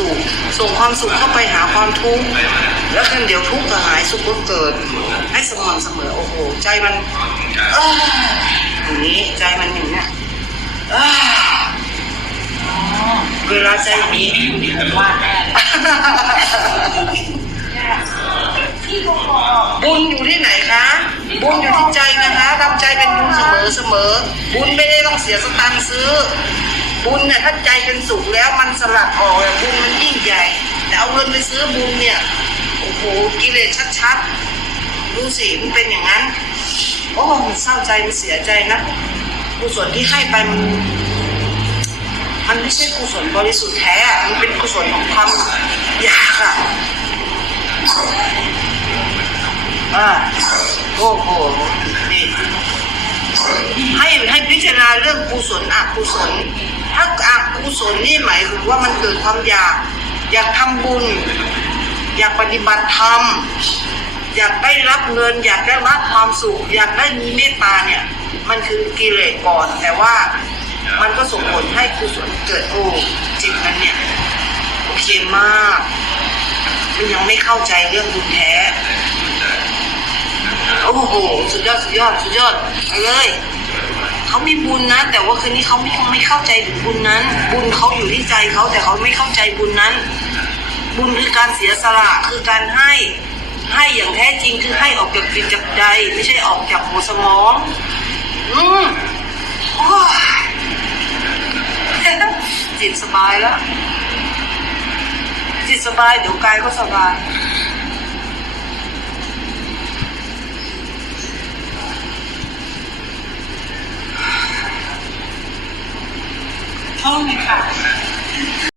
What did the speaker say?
สุข ส่งความสุขเข้าไปหาความทุกข์แล้วกันเดี๋ยวทุกข์ก็หายสุขก็เกิด ให้สม่ำเสมอโอ้โห ใจมันเอออย่างนี้ใจมันอย่างเนี้ยเออเวลาใจนี้ว่าแน่บุญอยู่ที่ไหนคะ บุญอยู่ที่ใจนะคะทำใจเป็นบุญเสมอเสมอ บุญไม่ได้ต้องเสียสตังค์ซื้อ บุญเนี่ยถ้าใจเป็นสุขแล้วมันสลัดออกเนี่ยบุญมันยิ่งใหญ่แต่เอาเงินไปซื้อบุญเนี่ยโอ้โหกิเลสชัดๆดูสิมันเป็นอย่างนั้นโอ้มันเศร้าใจมันเสียใจนะกุศลที่ให้ไปมันมันไม่ใช่กุศลบริสุทธิ์แท้อะมันเป็นกุศลของความอยากอะอ่าโอ้โห เรื่องกุศลอกุศล ถ้าอกุศลนี่หมายถึงว่ามันเกิดความอยาก อยากทำบุญ อยากปฏิบัติธรรม อยากได้รับเงิน อยากได้รับความสุข อยากได้มีเมตตาเนี่ย มันคือกิเลสก่อน แต่ว่ามันก็ส่งผลให้กุศลเกิดโอ้จิตมันเนี่ยโอเคมากมันยังไม่เข้าใจเรื่องบุญแท้ โอ้โห สุดยอด สุดยอด สุดยอด ไปเลย เขามีบุญนะ แต่ว่าคืนนี้เขาไม่ไม่เข้าใจถึงบุญนั้น บุญเขาอยู่ที่ใจเขาแต่เขาไม่เข้าใจบุญนั้น บุญคือการเสียสละคือการให้ให้อย่างแท้จริงคือให้ออกจากจิตจากใจไม่ใช่ออกจากหัวสมอง อืมโอ้ยจิตสบายแล้ว จิตสบายเดี๋ยวกายก็สบาย Totally fine.